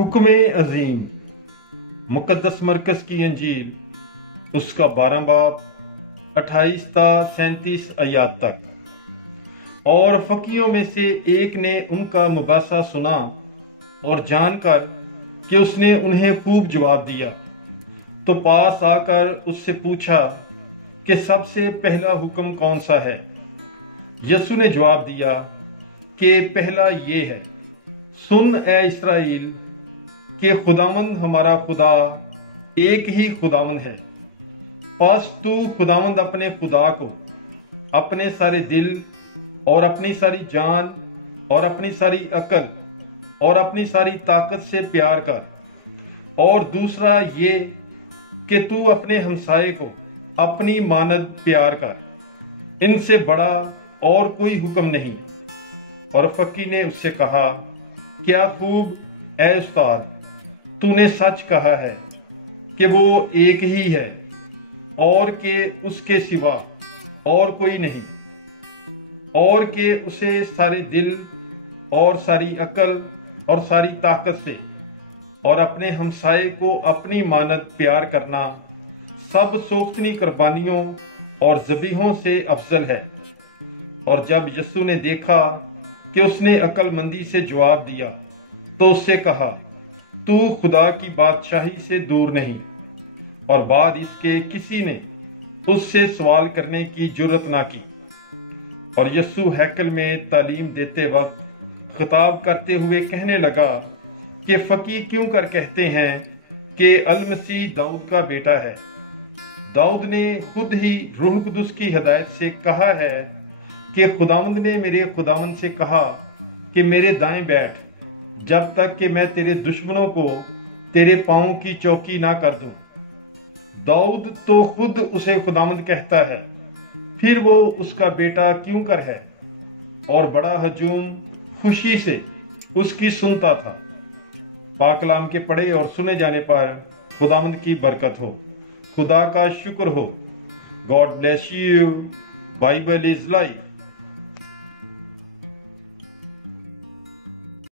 हुक्म अजीम मुकद्दस मरकज की अंजील उसका 12 बाब 28 ता 37 आयात तक। और फकीयों में से एक ने उनका मुबासा सुना और जानकर कि उसने उन्हें खूब जवाब दिया तो पास आकर उससे पूछा कि सबसे पहला हुक्म कौन सा है। यसु ने जवाब दिया कि पहला ये है, सुन ए इस्राएल कि खुदावंद हमारा खुदा एक ही खुदावंद है। बस तू खुदावंद अपने खुदा को अपने सारे दिल और अपनी सारी जान और अपनी सारी अकल और अपनी सारी ताकत से प्यार कर। और दूसरा ये कि तू अपने हमसाये को अपनी मानद प्यार कर। इनसे बड़ा और कोई हुक्म नहीं। और फकी ने उससे कहा, क्या खूब ए उस्ताद, तूने सच कहा है कि वो एक ही है और कि उसके सिवा और कोई नहीं, और कि उसे सारे दिल और सारी अकल और सारी ताकत से और अपने हमसाये को अपनी मानद प्यार करना सब सोख्तनी कुर्बानियों और ज़बीहों से अफजल है। और जब यसु ने देखा कि उसने अक्लमंदी से जवाब दिया तो उससे कहा, तू खुदा की बादशाही से दूर नहीं। और बाद इसके किसी ने उससे सवाल करने की जुर्रत ना की। और यसु हैकल में तालीम देते वक्त खिताब करते हुए कहने लगा कि फकी क्यों कर कहते हैं कि अल मसीह दाऊद का बेटा है। दाऊद ने खुद ही रूह कुदस की हिदायत से कहा है कि खुदावंद ने मेरे खुदावंद से कहा कि मेरे दाएं बैठ जब तक कि मैं तेरे दुश्मनों को तेरे पांव की चौकी ना कर दूं। दाऊद तो खुद उसे खुदावंद कहता है, फिर वो उसका बेटा क्यों कर है। और बड़ा हजूम खुशी से उसकी सुनता था। पाकलाम के पढ़े और सुने जाने पर खुदावंद की बरकत हो। खुदा का शुक्र हो। God bless you. Bible is life.